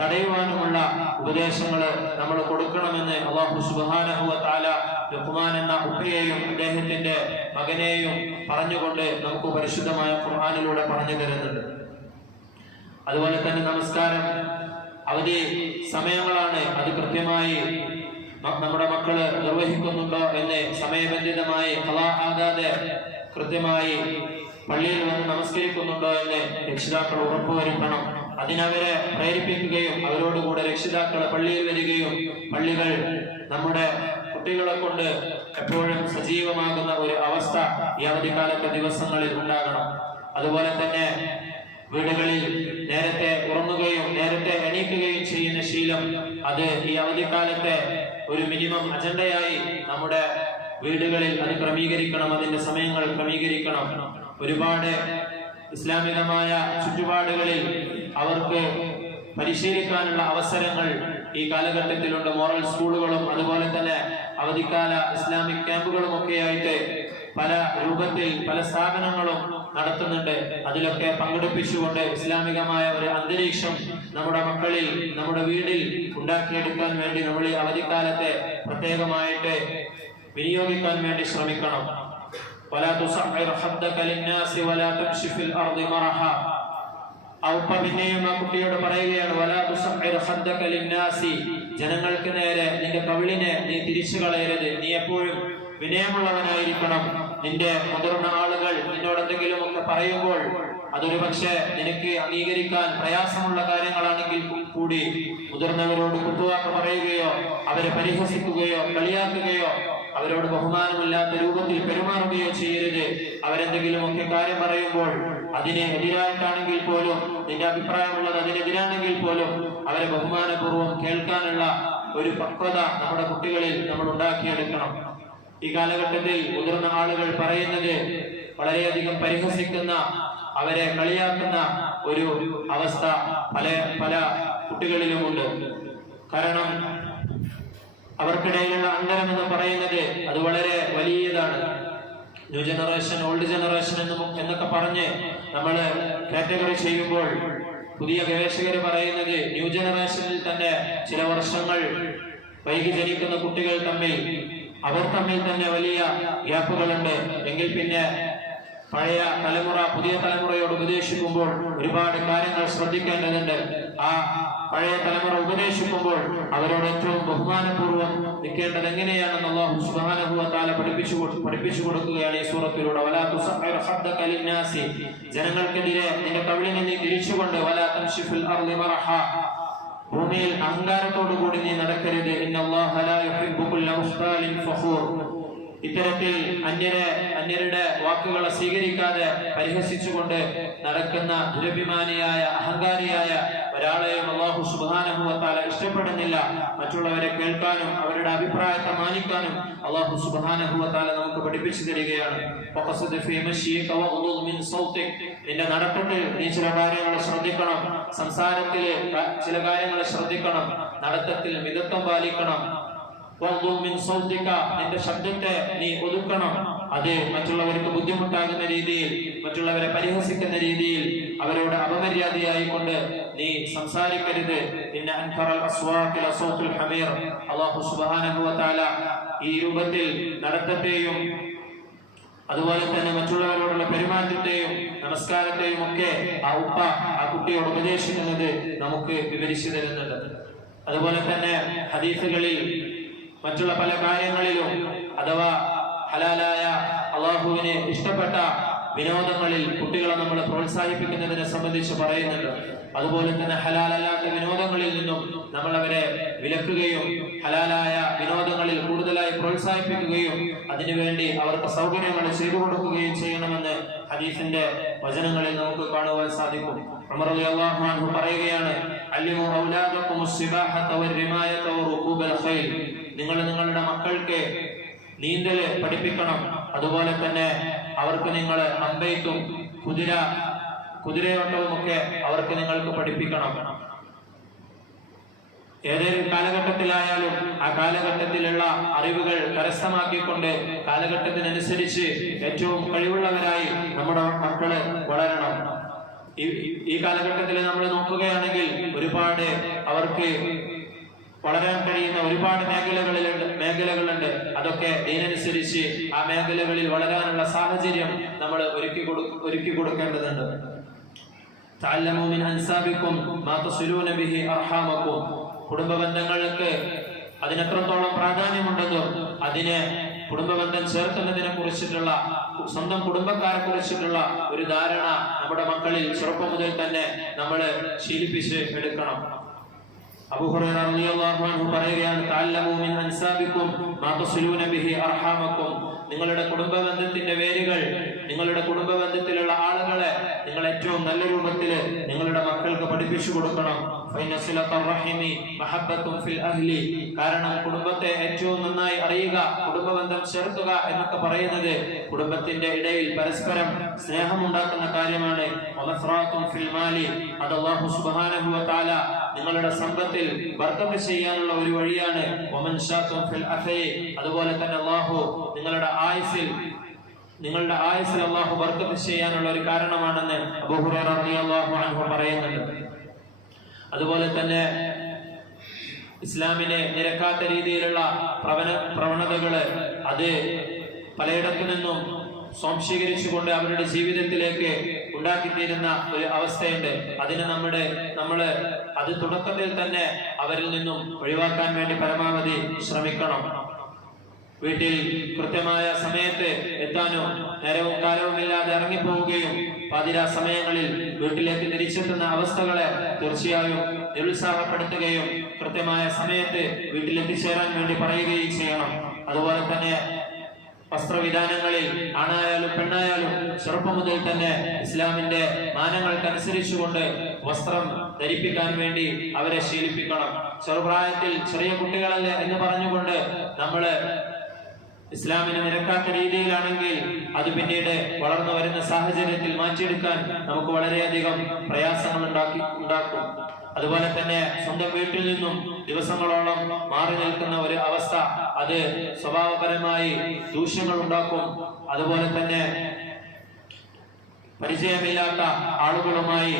തടയുവാനുമുള്ള ഉപദേശങ്ങൾ നമ്മൾ കൊടുക്കണമെന്ന് അല്ലാഹു സുബ്ഹാനഹു വ തആല ലുഖ്മാൻ എന്ന ഉപ്പയെയും അദ്ദേഹത്തിന്റെ മകനെയും പറഞ്ഞുകൊണ്ട് നമുക്ക് പരിശുദ്ധമായ ഖുർആനിലൂടെ പറഞ്ഞു തരുന്നുണ്ട്. അതുപോലെ തന്നെ നമസ്കാരം അവധി സമയങ്ങളാണ്, അത് കൃത്യമായി നമ്മുടെ മക്കള് നിർവഹിക്കുന്നുണ്ടോ എന്ന് സമയബന്ധിതമായി ഖളാ ആകാതെ കൃത്യമായി പള്ളിയിൽ വന്ന് നമസ്കരിക്കുന്നുണ്ടോ എന്ന് രക്ഷിതാക്കൾ ഉറപ്പുവരുത്തണം. അതിനവരെ പ്രേരിപ്പിക്കുകയും അവരോടുകൂടെ രക്ഷിതാക്കളെ പള്ളിയിൽ വരികയും പള്ളികൾ നമ്മുടെ കുട്ടികളെ കൊണ്ട് എപ്പോഴും സജീവമാകുന്ന ഒരു അവസ്ഥ ഈ അവധിക്കാലത്തെ ദിവസങ്ങളിൽ ഉണ്ടാകണം. അതുപോലെ തന്നെ വീടുകളിൽ നേരത്തെ ഉറങ്ങുകയും നേരത്തെ എണീക്കുകയും ചെയ്യുന്ന ശീലം അത് ഈ അവധിക്കാലത്തെ ഒരു മിനിമം അജണ്ടയായി നമ്മുടെ വീടുകളിൽ അത് ക്രമീകരിക്കണം, അതിന്റെ സമയങ്ങൾ ക്രമീകരിക്കണം. ഒരുപാട് ഇസ്ലാമികമായ ചുറ്റുപാടുകളിൽ അവർക്ക് പരിശീലിക്കാനുള്ള അവസരങ്ങൾ ഈ കാലഘട്ടത്തിലുണ്ട്. മോറൽ സ്കൂളുകളും അതുപോലെ തന്നെ അവധിക്കാല ഇസ്ലാമിക് ക്യാമ്പുകളും ഒക്കെയായിട്ട് പല രൂപത്തിൽ പല സ്ഥാപനങ്ങളും നടത്തുന്നുണ്ട്. അതിലൊക്കെ പങ്കെടുപ്പിച്ചുകൊണ്ട് ഇസ്ലാമികമായ ഒരു അന്തരീക്ഷം നമ്മുടെ മക്കളിൽ നമ്മുടെ വീടിൽ ഉണ്ടാക്കിയെടുക്കാൻ വേണ്ടി നമ്മൾ ഈ അവധിക്കാലത്തെ പ്രത്യേകമായിട്ട് വിനിയോഗിക്കാൻ വേണ്ടി ശ്രമിക്കണം. ولا تصعر خدك للناس ولا تمشي في الارض مرحا. ഔപ്പ പിന്നെയും ആ കുട്ടിയോട് പറയുകയാണ്, വലാ തുസഅിർ ഖദ്ദക ലിന്നാസി, ജനങ്ങൾക്ക് നേരെ നിന്റെ കവിളിനെ നീ തിരിച്ചു കളയരുത്. നീ എപ്പോഴും വിനയമുള്ളവനായിരിക്കണം. നിന്റെ മുതിർന്ന ആളുകൾ നിന്നോട് എന്തെങ്കിലും ഒക്കെ പറയുമ്പോൾ അതൊരു പക്ഷേ നിനക്ക് അംഗീകരിക്കാൻ പ്രയാസമുള്ള കാര്യങ്ങളാണെങ്കിൽ കൂടി മുതിർന്നവരോട് കുത്തുവാക്ക് പറയുകയോ അവരെ പരിഹസിക്കുകയോ കളിയാക്കുകയോ അവരോട് ബഹുമാനമില്ലാത്ത രൂപത്തിൽ പെരുമാറുകയോ ചെയ്യരുത്. അവരെന്തെങ്കിലുമൊക്കെ കാര്യം പറയുമ്പോൾ അതിന് എതിരായിട്ടാണെങ്കിൽ പോലും, നിന്റെ അഭിപ്രായമുള്ളത് അതിനെതിരാണെങ്കിൽ പോലും അവരെ ബഹുമാനപൂർവ്വം കേൾക്കാനുള്ള ഒരു പക്വത നമ്മുടെ കുട്ടികളിൽ നമ്മൾ ഉണ്ടാക്കിയെടുക്കണം. ഈ കാലഘട്ടത്തിൽ മുതിർന്ന ആളുകൾ പറയുന്നത് വളരെയധികം പരിഹസിക്കുന്ന, അവരെ കളിയാക്കുന്ന ഒരു അവസ്ഥ പല കുട്ടികളിലുമുണ്ട്. കാരണം അവർക്കിടയിലുള്ള അന്തരം എന്ന് പറയുന്നത് അത് വളരെ വലിയതാണ്. ന്യൂ ജനറേഷൻ, ഓൾഡ് ജനറേഷൻ എന്നൊക്കെ പറഞ്ഞ് നമ്മൾ കാറ്റഗറി ചെയ്യുമ്പോൾ പുതിയ ഗവേഷകർ പറയുന്നത് ന്യൂ ജനറേഷനിൽ തന്നെ ചില വർഷങ്ങൾ വൈകി ജനിക്കുന്ന കുട്ടികൾ അവർ തമ്മിൽ തന്നെ വലിയ ഗ്യാപ്പുകളുണ്ട്. എങ്കിൽ പിന്നെ പഴയ തലമുറ പുതിയ തലമുറയോട് ഉപദേശിക്കുമ്പോൾ ഒരുപാട് കാര്യങ്ങൾ ശ്രദ്ധിക്കേണ്ടതുണ്ട്. ആ പഴയ തലമുറ ഉപദേശിക്കുമ്പോൾ അവരോട് ഏറ്റവും ബഹുമാനപൂർവ്വം നിൽക്കേണ്ടത് എങ്ങനെയാണെന്ന് അല്ലാഹു സുബ്ഹാനഹു വ തആല പഠിപ്പിച്ചു കൊടുക്കുകയാണ് ഈ സൂറത്തിലൂടെ. വലാ തുസഅിർ ഖദ്ദക ലിന്നാസി, ജനങ്ങൾക്കെതിരെ നിന്റെ കവിളിനെ നീ തിരിച്ചുകൊണ്ട്, വലാ തംശിഫിൽ അർളി മറഹ, ഭൂമിയിൽ അഹങ്കാരത്തോടു കൂടി നീ നടക്കരുത്. ഇന്നല്ലാഹ ലാ യുഹിബ്ബു കുല്ല മുഖ്താലിൻ ഫഖൂർ, ഇത്തരത്തിൽ അന്യരുടെ വാക്കുകളെ സ്വീകരിക്കാതെ പരിഹസിച്ചുകൊണ്ട് നടക്കുന്ന ദുരഭിമാനിയായ അഹങ്കാരിയായ ഒരാളെയും അല്ലാഹു സുബ്ഹാനഹു വ തആല ഇഷ്ടപ്പെടുന്നില്ല. മറ്റുള്ളവരെ കേൾക്കാനും അവരുടെ അഭിപ്രായത്തെ മാനിക്കാനും അല്ലാഹു സുബ്ഹാനഹു വ തആല നമുക്ക് പഠിപ്പിച്ചു തരികയാണ്. നിന്റെ നടത്തത്തിൽ നീ ചില കാര്യങ്ങൾ ശ്രദ്ധിക്കണം, സംസാരത്തിൽ ചില കാര്യങ്ങൾ ശ്രദ്ധിക്കണം, നടത്തത്തിൽ മിതത്വം പാലിക്കണം. നിന്റെ ശബ്ദത്തെ നീ ഒതുക്കണം. അത് മറ്റുള്ളവർക്ക് ബുദ്ധിമുട്ടാകുന്ന രീതിയിൽ, മറ്റുള്ളവരെ പരിഹസിക്കുന്ന രീതിയിൽ, അവരോട് അപമര്യാദയായി കൊണ്ട് നീ സംസാരിക്കരുത്. അല്ലാഹു സുബ്ഹാനഹു വ തആല ഈ രൂപത്തിൽ നടത്തത്തെയും അതുപോലെ തന്നെ മറ്റുള്ളവരോടുള്ള പെരുമാറ്റത്തെയും നമസ്കാരത്തെയും ഒക്കെ ആ കുട്ടിയോട് ഉപദേശിക്കുന്നത് നമുക്ക് വിവരിച്ചു തരുന്നുണ്ട്. അതുപോലെ തന്നെ ഹദീസുകളിൽ മറ്റുള്ള പല കാര്യങ്ങളിലും അഥവാ ഹലാലായ അള്ളാഹുവിന് ഇഷ്ടപ്പെട്ട വിനോദങ്ങളിൽ കുട്ടികളെ നമ്മൾ പ്രോത്സാഹിപ്പിക്കുന്നതിനെ സംബന്ധിച്ച് പറയുന്നുണ്ട്. അതുപോലെ തന്നെ ഹലാലല്ലാത്ത വിനോദങ്ങളിൽ നിന്നും നമ്മൾ അവരെ വിലക്കുകയും ഹലാലായ വിനോദങ്ങളിൽ കൂടുതലായി പ്രോത്സാഹിപ്പിക്കുകയും അതിനുവേണ്ടി അവർക്ക് സൗകര്യങ്ങൾ ചെയ്തു കൊടുക്കുകയും ചെയ്യണമെന്ന് ഹദീസിന്റെ വചനങ്ങളിൽ നമുക്ക് കാണുവാൻ സാധിക്കും. ഉമർ റളിയല്ലാഹു അൻഹു പറയുകയാണ്, അല്ലിമു ഔലാദകുമുസ് സിബാഹത വറിമായത വറുകൂബൽ ഖൈൽ, നിങ്ങൾ നിങ്ങളുടെ മക്കൾക്ക് നീന്തൽ പഠിപ്പിക്കണം. അതുപോലെ തന്നെ അവർക്ക് നിങ്ങൾ അമ്പെയ്ത്തും കുതിരയോട്ടവും ഒക്കെ അവർക്ക് നിങ്ങൾക്ക് പഠിപ്പിക്കണം. ഏതൊരു കാലഘട്ടത്തിലായാലും ആ കാലഘട്ടത്തിലുള്ള അറിവുകൾ കരസ്ഥമാക്കിക്കൊണ്ട് കാലഘട്ടത്തിനനുസരിച്ച് ഏറ്റവും കഴിവുള്ളവരായി നമ്മുടെ മക്കള് വളരണം. ഈ കാലഘട്ടത്തിൽ നമ്മൾ നോക്കുകയാണെങ്കിൽ ഒരുപാട് അവർക്ക് വളരാൻ കഴിയുന്ന ഒരുപാട് മേഖലകളുണ്ട്. അതൊക്കെ ഇതിനനുസരിച്ച് ആ മേഖലകളിൽ വളരാനുള്ള സാഹചര്യം നമ്മൾ ഒരുക്കി കൊടുക്കേണ്ടതുണ്ട്. തഅല്ലമു മിൻ അൻസാബിക്കും മാ തസിലൂന ബിഹി അർഹാമക്കും, കുടുംബ ബന്ധങ്ങൾക്ക് അതിനെത്രത്തോളം പ്രാധാന്യമുണ്ടെന്നും അതിനെ കുടുംബബന്ധം ചേർക്കുന്നതിനെ കുറിച്ചിട്ടുള്ള, സ്വന്തം കുടുംബക്കാരെ കുറിച്ചിട്ടുള്ള ഒരു ധാരണ നമ്മുടെ മക്കളിൽ ചെറുപ്പം മുതൽ തന്നെ നമ്മൾ ശീലിപ്പിച്ച് എടുക്കണം. അബൂ ഹുറൈറ റളിയല്ലാഹു അൻഹു പറയുകയാണ്, തഅല്ലമു മിൻ അൻസാബിക്കും മാ തസിലൂന ബിഹി അർഹാമക്കും, നിങ്ങളുടെ കുടുംബബന്ധത്തിന്റെ വേരുകൾ, നിങ്ങളുടെ കുടുംബബന്ധത്തിലുള്ള ആളുകളെ നിങ്ങൾ ഏറ്റവും നല്ല രൂപത്തിൽ നിങ്ങളുടെ മക്കൾക്ക് പഠിപ്പിച്ചു കൊടുക്കണം. കാരണം കുടുംബത്തെ ഏറ്റവും നന്നായി അറിയുക, കുടുംബബന്ധം ചേർക്കുക എന്നൊക്കെ പറയുന്നത് കുടുംബത്തിന്റെ ഇടയിൽ പരസ്പരം സ്നേഹമുണ്ടാക്കുന്ന കാര്യമാണ്. അത് അല്ലാഹു സുബ്ഹാനഹു വ തആല നിങ്ങളുടെ സമ്പത്തിൽ ബർക്കത്ത് ചെയ്യാനുള്ള ഒരു വഴിയാണ്. അതുപോലെ തന്നെ അല്ലാഹു നിങ്ങളുടെ ആയുസ്സിൽ അല്ലാഹു ബർക്കത്ത് ചെയ്യാനുള്ള ഒരു കാരണമാണെന്ന് അബൂ ഹുറൈറ റളിയല്ലാഹു അൻഹു പറയുന്നുണ്ട്. അതുപോലെ തന്നെ ഇസ്ലാമിനെ നിരക്കാത്ത രീതിയിലുള്ള പ്രവണതകള് അത് പലയിടത്തു നിന്നും സ്വാംശീകരിച്ചുകൊണ്ട് അവരുടെ ജീവിതത്തിലേക്ക് ഉണ്ടാക്കിത്തീരുന്ന ഒരു അവസ്ഥയുണ്ട്. അതിനെ നമ്മള് അത് തുടക്കത്തിൽ തന്നെ അവരിൽ നിന്നും ഒഴിവാക്കാൻ വേണ്ടി പരമാവധി ശ്രമിക്കണം. വീട്ടിൽ കൃത്യമായ സമയത്ത് എത്താനും നേരവും കാലവും ഇല്ലാതെ ഇറങ്ങിപ്പോവുകയും പാതിരാ സമയങ്ങളിൽ വീട്ടിലേക്ക് തിരിച്ചെത്തുന്ന അവസ്ഥകളെ തീർച്ചയായും നിരുത്സാഹപ്പെടുത്തുകയും കൃത്യമായ സമയത്ത് വീട്ടിലെത്തിച്ചേരാൻ വേണ്ടി പറയുകയും ചെയ്യണം. അതുപോലെ തന്നെ വസ്ത്രവിധാനങ്ങളിൽ ആണായാലും പെണ്ണായാലും ചെറുപ്പം മുതൽ തന്നെ ഇസ്ലാമിന്റെ മാനങ്ങൾക്കനുസരിച്ചുകൊണ്ട് വസ്ത്രം ധരിപ്പിക്കാൻ വേണ്ടി അവരെ ശീലിപ്പിക്കണം. ചെറുപ്രായത്തിൽ ചെറിയ കുട്ടികളല്ലേ എന്ന് പറഞ്ഞുകൊണ്ട് നമ്മള് ഇസ്ലാമിന് നിരക്കാത്ത രീതിയിലാണെങ്കിൽ അത് പിന്നീട് വളർന്നു വരുന്ന സാഹചര്യത്തിൽ മാറ്റിയെടുക്കാൻ നമുക്ക് വളരെയധികം പ്രയാസങ്ങൾ ഉണ്ടാക്കും. അതുപോലെ തന്നെ സ്വന്തം വീട്ടിൽ നിന്നും ദിവസങ്ങളോളം മാറി നിൽക്കുന്ന ഒരു അവസ്ഥ അത് സ്വഭാവപരമായി ദൂഷ്യങ്ങൾ ഉണ്ടാക്കും. അതുപോലെ തന്നെ പരിചയമില്ലാത്ത ആളുകളുമായി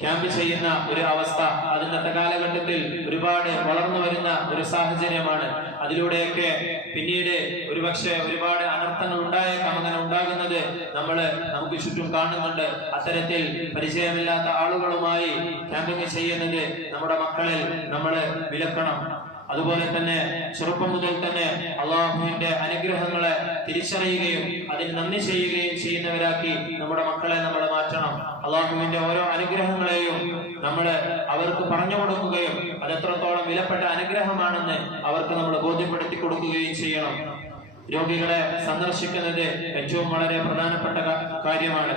ക്യാമ്പ് ചെയ്യുന്ന ഒരു അവസ്ഥ അത് ഇന്നത്തെ കാലഘട്ടത്തിൽ ഒരുപാട് വളർന്നു വരുന്ന ഒരു സാഹചര്യമാണ്. അതിലൂടെയൊക്കെ പിന്നീട് ഒരുപക്ഷെ ഒരുപാട് അനർത്ഥങ്ങൾ ഉണ്ടായേക്കാം. അങ്ങനെ ഉണ്ടാകുന്നത് നമുക്ക് ചുറ്റും കാണുന്നുണ്ട്. അത്തരത്തിൽ പരിചയമില്ലാത്ത ആളുകളുമായി ക്യാമ്പിംഗ് ചെയ്യുന്നത് നമ്മുടെ മക്കളിൽ നമ്മൾ വിലക്കണം. അതുപോലെ തന്നെ ചെറുപ്പം മുതൽ തന്നെ അള്ളാഹുവിന്റെ അനുഗ്രഹങ്ങളെ തിരിച്ചറിയുകയും അതിന് നന്ദി ചെയ്യുകയും ചെയ്യുന്നവരാക്കി നമ്മുടെ മക്കളെ നമ്മൾ മാറ്റണം. അള്ളാഹുവിന്റെ ഓരോ അനുഗ്രഹങ്ങളെയും അവർക്ക് പറഞ്ഞു കൊടുക്കുകയും അത് എത്രത്തോളം വിലപ്പെട്ട അനുഗ്രഹമാണെന്ന് അവർക്ക് നമ്മൾ ബോധ്യപ്പെടുത്തി കൊടുക്കുകയും ചെയ്യണം. രോഗികളെ സന്ദർശിക്കുന്നത് ഏറ്റവും വളരെ പ്രധാനപ്പെട്ട കാര്യമാണ്.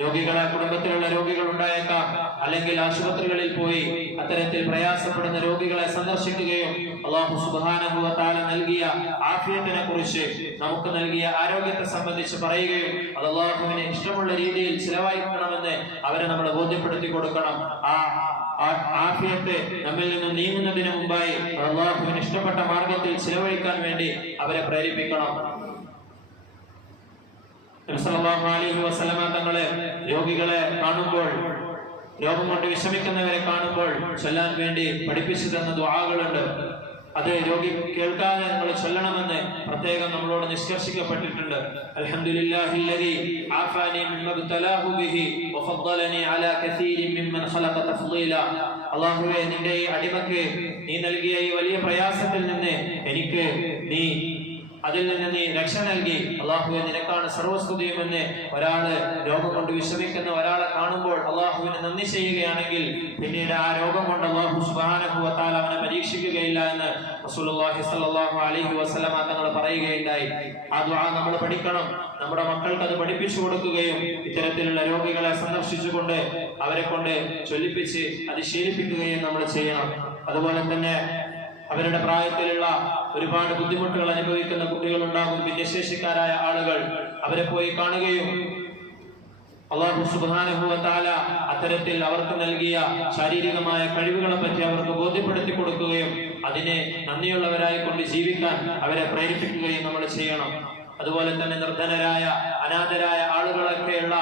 രോഗികളെ കുടുംബത്തിലുള്ള രോഗികൾ ഉണ്ടായേക്കാം, അല്ലെങ്കിൽ ആശുപത്രികളിൽ പോയി അത്തരത്തിൽ പ്രയാസപ്പെടുന്ന രോഗികളെ സന്ദർശിക്കുകയും അല്ലാഹു സുബ്ഹാനഹു വ തആല നൽകിയ ആഫിയത്തിനെ കുറിച്ച് നമുക്ക് നൽകിയ ആരോഗ്യത്തെ സംബന്ധിച്ച് പറയുകയും അത് അല്ലാഹുവിന് ഇഷ്ടമുള്ള രീതിയിൽ ചിലവഴിക്കണമെന്ന് അവരെ നമ്മൾ ബോധ്യപ്പെടുത്തി കൊടുക്കണം. ആ ആഫിയത്ത് നമ്മിൽ നിന്ന് നീങ്ങുന്നതിന് മുമ്പായി അല്ലാഹുവിന് ഇഷ്ടപ്പെട്ട മാർഗത്തിൽ ചിലവഴിക്കാൻ വേണ്ടി അവരെ പ്രേരിപ്പിക്കണം. സല്ലല്ലാഹു അലൈഹി വസല്ലമ തങ്ങളെ രോഗികളെ കാണുമ്പോൾ, രോഗം കൊണ്ട് വിഷമിക്കുന്നവരെ കാണുമ്പോൾ ചൊല്ലാൻ വേണ്ടി പഠിപ്പിച്ചു തന്ന ദുആകളുണ്ട്. അത് രോഗി കേൾക്കാതെ നമ്മൾ ചൊല്ലണമെന്ന് പ്രത്യേകം നമ്മളോട് നിഷ്കർഷിക്കപ്പെട്ടിട്ടുണ്ട്. അൽഹംദുലില്ലാഹില്ലദീ ആഫാനി മിമ്മ ബതലാഹു ബിഹി വഫദ്ദലനി അലാ കസീരിൻ മിമ്മൻ ഖലഖ തഫ്ളീല. അല്ലാഹുവേ, നിന്റെ ഈ അടിമക്ക് നീ നൽകിയ ഈ വലിയ പ്രയാസത്തിൽ നിന്ന് എനിക്ക് അതിൽ നിന്ന് നീ രക്ഷ നൽകി. അള്ളാഹുവെ, നിനക്കാണ് സർവസ്തുതിയുമെന്ന് ഒരാള് രോഗം കൊണ്ട് വിഷമിക്കുന്ന ഒരാളെ കാണുമ്പോൾ അള്ളാഹുവിന് നന്ദി ചെയ്യുകയാണെങ്കിൽ പിന്നീട് ആ രോഗം കൊണ്ട് അള്ളാഹു സുബ്ഹാനഹു വ തആല അവനെ പരീക്ഷിക്കുകയില്ല എന്ന് റസൂലുള്ളാഹി സ്വല്ലല്ലാഹു അലൈഹി വസല്ലമ തങ്ങൾ പറയുകയുണ്ടായി. ആ ദുആ നമ്മൾ പഠിക്കണം. നമ്മുടെ മക്കൾക്ക് അത് പഠിപ്പിച്ചു കൊടുക്കുകയും ഇത്തരത്തിലുള്ള രോഗികളെ സന്ദർശിച്ചുകൊണ്ട് അവരെ കൊണ്ട് ചൊല്ലിപ്പിച്ച് അത് ശീലിപ്പിക്കുകയും നമ്മൾ ചെയ്യണം. അതുപോലെ തന്നെ അവരുടെ പ്രായത്തിലുള്ള ഒരുപാട് ബുദ്ധിമുട്ടുകൾ അനുഭവിക്കുന്ന കുട്ടികൾ ഉണ്ടാകും. ഭിന്നശേഷിക്കാരായ ആളുകൾ അവരെ പോയി കാണുകയും അല്ലാഹു സുബ്ഹാനഹു വ തആല അത്തരത്തിൽ അവർക്ക് നൽകിയ ശാരീരികമായ കഴിവുകളെ പറ്റി അവർക്ക് ബോധ്യപ്പെടുത്തി കൊടുക്കുകയും അതിനെ നന്ദിയുള്ളവരായി കൊണ്ട് ജീവിക്കാൻ അവരെ പ്രേരിപ്പിക്കുകയും നമ്മൾ ചെയ്യണം. അതുപോലെ തന്നെ നിർധനരായ അനാഥരായ ആളുകളൊക്കെയുള്ള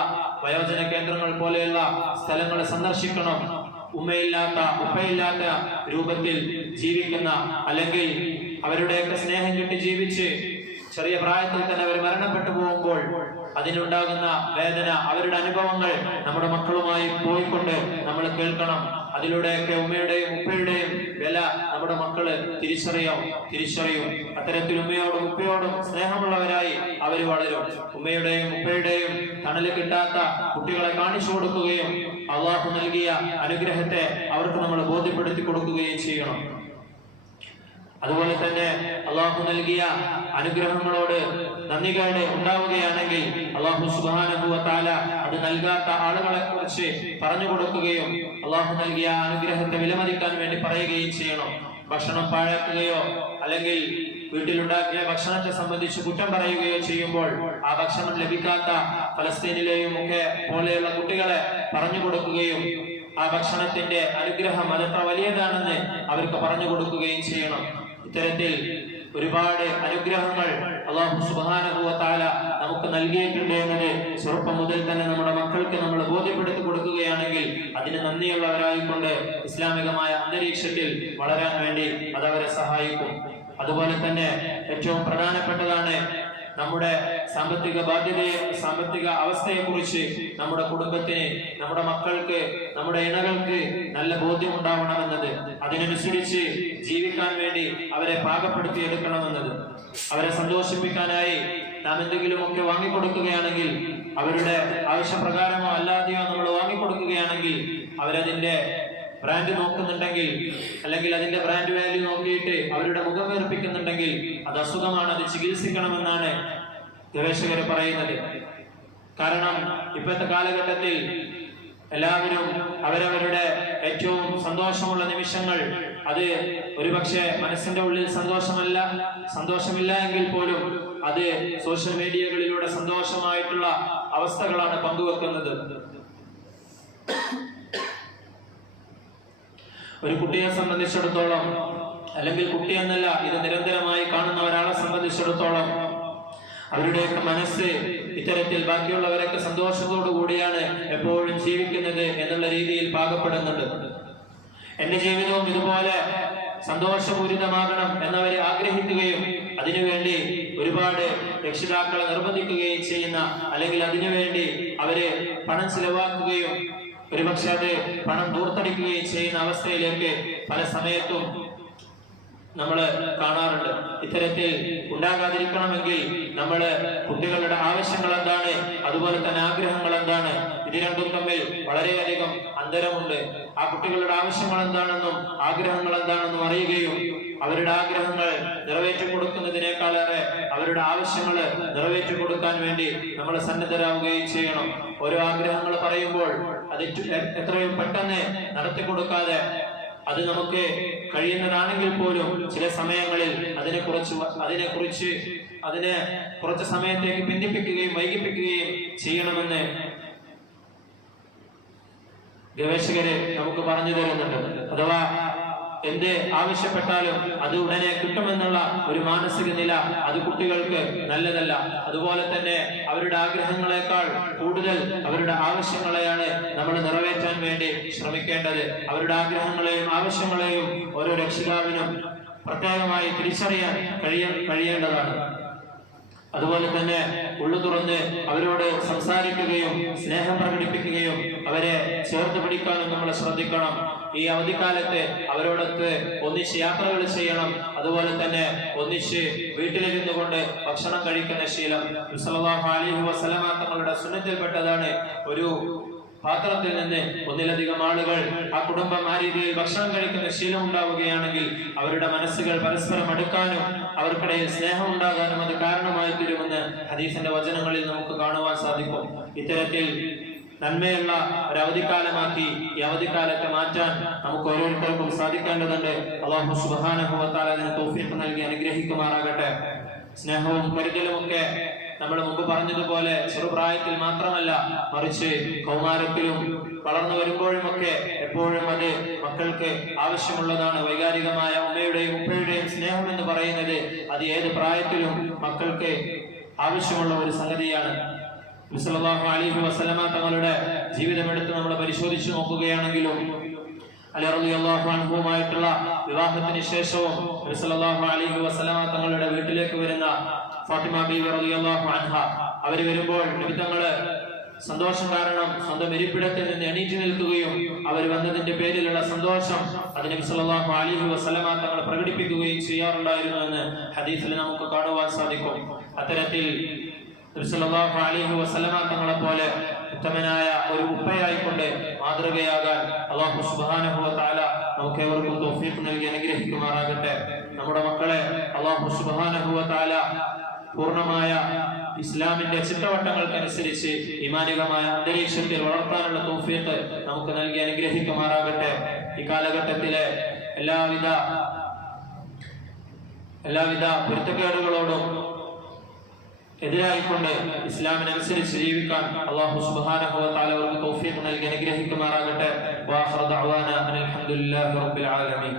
വയോജന കേന്ദ്രങ്ങൾ പോലെയുള്ള സ്ഥലങ്ങൾ സന്ദർശിക്കണം. ഉമ്മയില്ലാത്ത ഉപ്പയില്ലാത്ത രൂപത്തിൽ ജീവിക്കുന്ന, അല്ലെങ്കിൽ അവരുടെയൊക്കെ സ്നേഹം കിട്ടി ജീവിച്ച് ചെറിയ പ്രായത്തിൽ തന്നെ അവർ മരണപ്പെട്ടു പോകുമ്പോൾ അതിനുണ്ടാകുന്ന വേദന, അവരുടെ അനുഭവങ്ങൾ നമ്മുടെ മക്കളുമായി പോയിക്കൊണ്ട് നമ്മൾ കേൾക്കണം. അതിലൂടെയൊക്കെ ഉമ്മയുടെയും ഉപ്പയുടെയും വില നമ്മുടെ മക്കള് തിരിച്ചറിയും. അത്തരത്തിൽ ഉമ്മയോടും ഉപ്പയോടും സ്നേഹമുള്ളവരായി അവർ വളരും. ഉമ്മയുടെയും ഉപ്പയുടെയും തണല് കിട്ടാത്ത കുട്ടികളെ കാണിച്ചു കൊടുക്കുകയും അള്ളാഹു നൽകിയ അനുഗ്രഹത്തെ അവർക്ക് നമ്മൾ ബോധ്യപ്പെടുത്തി കൊടുക്കുകയും ചെയ്യണം. അതുപോലെ തന്നെ അള്ളാഹു നൽകിയ അനുഗ്രഹങ്ങളോട് നന്ദികേട് ഉണ്ടാവുകയാണെങ്കിൽ അള്ളാഹു സുബ്ഹാനഹു വ തആല അത് നൽകാത്ത ആളുകളെ കുറിച്ച് പറഞ്ഞു കൊടുക്കുകയും അള്ളാഹു നൽകിയ അനുഗ്രഹത്തെ വിലമതിക്കാൻ വേണ്ടി പറയുകയും ചെയ്യണം. ഭക്ഷണം പാഴാക്കുകയോ അല്ലെങ്കിൽ വീട്ടിലുണ്ടാക്കിയ ഭക്ഷണത്തെ സംബന്ധിച്ച് കുറ്റം പറയുകയോ ചെയ്യുമ്പോൾ ആ ഭക്ഷണം ലഭിക്കാത്ത ഫലസ്തീനിലെയും ഒക്കെ പോലെയുള്ള കുട്ടികളെ പറഞ്ഞു കൊടുക്കുകയും ആ ഭക്ഷണത്തിന്റെ അനുഗ്രഹം അതെത്ര വലിയതാണെന്ന് അവർക്ക് പറഞ്ഞു കൊടുക്കുകയും ചെയ്യണം. ഇത്തരത്തിൽ ഒരുപാട് അനുഗ്രഹങ്ങൾ അല്ലാഹു സുബ്ഹാനഹു വ തആല നമുക്ക് നൽകിയിട്ടുണ്ട് എന്നത് ചെറുപ്പം മുതൽ തന്നെ നമ്മുടെ മക്കൾക്ക് നമ്മൾ ബോധ്യപ്പെടുത്തി കൊടുക്കുകയാണെങ്കിൽ അതിന് നന്ദിയുള്ളവരായിക്കൊണ്ട് ഇസ്ലാമികമായ അന്തരീക്ഷത്തിൽ വളരാൻ വേണ്ടി അതവരെ സഹായിക്കും. അതുപോലെ തന്നെ ഏറ്റവും പ്രധാനപ്പെട്ടതാണ് നമ്മുടെ സാമ്പത്തിക അവസ്ഥയെക്കുറിച്ച് നമ്മുടെ കുടുംബത്തിന്, നമ്മുടെ മക്കൾക്ക്, നമ്മുടെ ഇണകൾക്ക് നല്ല ബോധ്യം ഉണ്ടാവണമെന്നത്. അതിനനുസരിച്ച് ജീവിക്കാൻ വേണ്ടി അവരെ പാകപ്പെടുത്തി എടുക്കണമെന്നത്. അവരെ സന്തോഷിപ്പിക്കാനായി നാം എന്തെങ്കിലുമൊക്കെ വാങ്ങിക്കൊടുക്കുകയാണെങ്കിൽ, അവരുടെ ആവശ്യപ്രകാരമോ അല്ലാതെയോ നമ്മൾ വാങ്ങിക്കൊടുക്കുകയാണെങ്കിൽ അവരതിന്റെ ബ്രാൻഡ് നോക്കുന്നുണ്ടെങ്കിൽ, അല്ലെങ്കിൽ അതിന്റെ ബ്രാൻഡ് വാല്യൂ നോക്കിയിട്ട് അവരുടെ മുഖം വീർപ്പിക്കുന്നുണ്ടെങ്കിൽ അത് അസുഖമാണ്, അത് ചികിത്സിക്കണമെന്നാണ് ഗവേഷകർ പറയുന്നത്. കാരണം ഇപ്പോഴത്തെ കാലഘട്ടത്തിൽ എല്ലാവരും അവരവരുടെ ഏറ്റവും സന്തോഷമുള്ള നിമിഷങ്ങൾ, അത് ഒരുപക്ഷെ മനസ്സിന്റെ ഉള്ളിൽ സന്തോഷമില്ല എങ്കിൽ പോലും അത് സോഷ്യൽ മീഡിയകളിലൂടെ സന്തോഷമായിട്ടുള്ള അവസ്ഥകളാണ് പങ്കുവെക്കുന്നത്. ഒരു കുട്ടിയെ സംബന്ധിച്ചിടത്തോളം, അല്ലെങ്കിൽ കുട്ടി എന്നല്ല, ഇത് നിരന്തരമായി കാണുന്ന ഒരാളെ സംബന്ധിച്ചിടത്തോളം അവരുടെയൊക്കെ മനസ്സ് ഇത്തരത്തിൽ ബാക്കിയുള്ളവരൊക്കെ സന്തോഷത്തോടു കൂടിയാണ് എപ്പോഴും ജീവിക്കുന്നത് എന്നുള്ള രീതിയിൽ പാകപ്പെടുന്നുണ്ട്. എന്റെ ജീവിതവും ഇതുപോലെ സന്തോഷപൂരിതമാകണം എന്നവരെ ആഗ്രഹിക്കുകയും അതിനുവേണ്ടി ഒരുപാട് രക്ഷിതാക്കളെ നിർബന്ധിക്കുകയും ചെയ്യുന്ന, അല്ലെങ്കിൽ അതിനുവേണ്ടി അവര് പണം ചിലവാക്കുകയും ഒരുപക്ഷെ അത് പണം ദൂർത്തടിക്കുകയും ചെയ്യുന്ന അവസ്ഥയിലേക്ക് പല സമയത്തും നമ്മൾ കാണാറുണ്ട്. ഇത്തരത്തിൽ ഉണ്ടാകാതിരിക്കണമെങ്കിൽ നമ്മൾ കുട്ടികളുടെ ആവശ്യങ്ങൾ എന്താണ്, അതുപോലെ തന്നെ ആഗ്രഹങ്ങൾ എന്താണ്, ഇത് രണ്ടും തമ്മിൽ വളരെയധികം അന്തരമുണ്ട്. ആ കുട്ടികളുടെ ആവശ്യങ്ങൾ എന്താണെന്നും ആഗ്രഹങ്ങൾ എന്താണെന്നും അറിയുകയും അവരുടെ ആഗ്രഹങ്ങൾ നിറവേറ്റി കൊടുക്കുന്നതിനേക്കാളേറെ അവരുടെ ആവശ്യങ്ങൾ നിറവേറ്റി കൊടുക്കാൻ വേണ്ടി നമ്മൾ സന്നദ്ധരാവുകയും ചെയ്യണം. ഓരോ ആഗ്രഹങ്ങൾ പറയുമ്പോൾ അത് എത്രയും പെട്ടെന്ന് നടത്തി കൊടുക്കാതെ, അത് നമുക്ക് കഴിയുന്നതാണെങ്കിൽ പോലും ചില സമയങ്ങളിൽ അതിനെ കുറച്ച് സമയത്തേക്ക് പിന്തിപ്പിക്കുകയും വൈകിപ്പിക്കുകയും ചെയ്യണമെന്ന് ഗവേഷകര് നമുക്ക് പറഞ്ഞു തരുന്നുണ്ട്. അഥവാ എന്ത് ആവശ്യപ്പെട്ടാലും അത് ഉടനെ കിട്ടുമെന്നുള്ള ഒരു മാനസിക നില അത് കുട്ടികൾക്ക് നല്ലതല്ല. അതുപോലെ തന്നെ അവരുടെ ആഗ്രഹങ്ങളെക്കാൾ കൂടുതൽ അവരുടെ ആവശ്യങ്ങളെയാണ് നമ്മൾ നിറവേറ്റാൻ വേണ്ടി ശ്രമിക്കേണ്ടത്. അവരുടെ ആഗ്രഹങ്ങളെയും ആവശ്യങ്ങളെയും ഓരോ രക്ഷിതാവിനും പ്രത്യേകമായി തിരിച്ചറിയാൻ കഴിയേണ്ടതാണ്. അതുപോലെ തന്നെ ഉള്ളു തുറന്ന് അവരോട് സംസാരിക്കുകയും സ്നേഹം പ്രകടിപ്പിക്കുകയും അവരെ ചേർത്ത് പിടിക്കാനും നമ്മൾ ശ്രദ്ധിക്കണം. ഈ അവധിക്കാലത്ത് അവരോടൊത്ത് ഒന്നിച്ച് യാത്രകൾ ചെയ്യണം. അതുപോലെ തന്നെ ഒന്നിച്ച് വീട്ടിലിരുന്നു കൊണ്ട് ഭക്ഷണം കഴിക്കുന്ന ശീലം സല്ലല്ലാഹു അലൈഹി വസല്ലമ തങ്ങളുടെ സുന്നത്തിൽപ്പെട്ടതാണ്. ഒരു പാത്രത്തിൽ നിന്ന് ഒന്നിലധികം ആളുകൾ, ആ കുടുംബം ആ രീതിയിൽ ഭക്ഷണം കഴിക്കുന്ന ശീലം ഉണ്ടാവുകയാണെങ്കിൽ അവരുടെ മനസ്സുകൾ പരസ്പരം അടുക്കാനും അവർക്കിടയിൽ സ്നേഹം ഉണ്ടാകാനും അത് കാരണമായി തീരുമെന്ന് ഹദീസിന്റെ വചനങ്ങളിൽ നമുക്ക് കാണുവാൻ സാധിക്കും. ഇത്തരത്തിൽ നന്മയുള്ള ഒരു അവധിക്കാലമാക്കി ഈ അവധിക്കാലത്തെ മാറ്റാൻ നമുക്ക് ഓരോരുത്തർക്കും സാധിക്കേണ്ടതുണ്ട്. അല്ലാഹു സുബ്ഹാനഹു വ തആല അതിന് തൗഫീഖ് നൽകി അനുഗ്രഹിക്കുമാറാകട്ടെ. സ്നേഹവും കരുതലും ഒക്കെ നമ്മൾ മുമ്പ് പറഞ്ഞതുപോലെ ചെറുപ്രായത്തിൽ മാത്രമല്ല, മറിച്ച് കൗമാരത്തിലും വളർന്നു വരുമ്പോഴുമൊക്കെ എപ്പോഴും അത് മക്കൾക്ക് ആവശ്യമുള്ളതാണ്. വൈകാരികമായ ഉമ്മയുടെയും ഉപ്പയുടെയും സ്നേഹം എന്ന് പറയുന്നത് അത് ഏത് പ്രായത്തിലും മക്കൾക്ക് ആവശ്യമുള്ള ഒരു സംഗതിയാണ്. നബി സല്ലല്ലാഹു അലൈഹി വസല്ലമ തങ്ങളുടെ ജീവിതമെടുത്ത് നമ്മൾ പരിശോധിച്ചു നോക്കുകയാണെങ്കിലും അലി റളിയല്ലാഹു അൻഹുമായിട്ടുള്ള വിവാഹത്തിന് ശേഷവും നബി സല്ലല്ലാഹു അലൈഹി വസല്ലമ തങ്ങളുടെ വീട്ടിലേക്ക് വരുന്ന ഫാത്തിമ ബീവി റളിയല്ലാഹു അൻഹ, അവർ വരുമ്പോൾ നബി തങ്ങള് സന്തോഷം കാരണം സ്വന്തം ഇരിപ്പിടത്തിൽ നിന്ന് എണീറ്റ് നിൽക്കുകയും അവർ വന്നതിന്റെ പേരിലുള്ള സന്തോഷം അത് നബി സല്ലല്ലാഹു അലൈഹി വസല്ലമ തങ്ങൾ പ്രകടിപ്പിക്കുകയും ചെയ്യാറുണ്ടായിരുന്നു എന്ന് ഹദീസിൽ നമുക്ക് കാണുവാൻ സാധിക്കും. അത്തരത്തിൽ നബി സല്ലല്ലാഹു അലൈഹി വസല്ലമ തങ്ങളെ പോലെ ഉത്തമനായ ഒരു ഉപ്പയായിക്കൊണ്ട് മാതൃകയാകാൻ അല്ലാഹു സുബ്ഹാനഹു വ തആല നമുക്ക് ഏവർക്കും തൗഫീഖ് നൽകി അനുഗ്രഹിക്കുമാറാകട്ടെ. നമ്മുടെ മക്കളെ അല്ലാഹു സുബ്ഹാനഹു വ തആല പൂർണ്ണമായ ഇസ്ലാമിന്റെ ചിട്ടവട്ടങ്ങൾക്കനുസരിച്ച് ഈമാനികമായ അന്തരീക്ഷത്തിൽ വളർത്താനുള്ള തൗഫീഖ് നമുക്ക് നൽകി അനുഗ്രഹിക്കുമാറാകട്ടെ. ഈ കാലഘട്ടത്തിലെ എല്ലാവിധ പൊരുത്തക്കേടുകളോടും എതിരായിക്കൊണ്ട് ഇസ്ലാമിനനുസരിച്ച് ജീവിക്കാൻ അല്ലാഹു സുബ്ഹാനഹു വ തആല അവർക്ക് തൗഫീഖ് നൽകി അനുഗ്രഹിക്കുമാറാകട്ടെ. വആഖിറു ദഅവാനാ അൽഹംദുലില്ലാഹി റബ്ബിൽ ആലമീൻ.